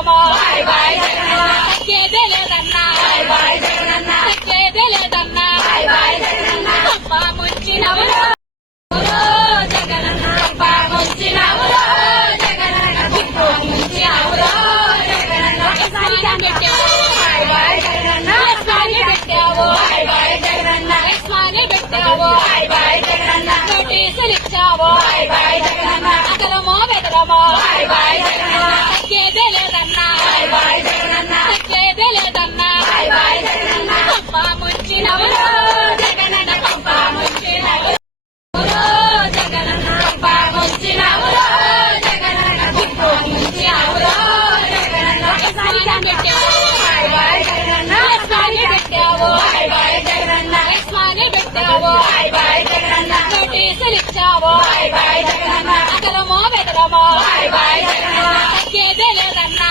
బెదరమో తగ్గేదే లేదన్నా తగ్గేదే లేదన్నా అప్ప ముంచినవురో జగనన్న అప్ప ముంచినవురో జగనన్న గుప్పు ముంచినవురో జగనన్న ఒకసారిగా పెట్టావు పెట్టావు పెట్టావు నోటీసులు ఇచ్చావు అసలమో బెదరమో తగ్గేదే లేదన్నా తగ్గేదే లేదన్నా అప్ప ముంచినవురో జగనన్న అప్ప ముంచినవురో జగనన్న అప్ప ముంచినవురో జగనన్న గుప్పు ముంచినవురో జగనన్న ఒకసారిగా పెట్టావు పెట్టావు నోటీసులు ఇచ్చావు అసలమో బెదరమో తగ్గేదే లేదన్నా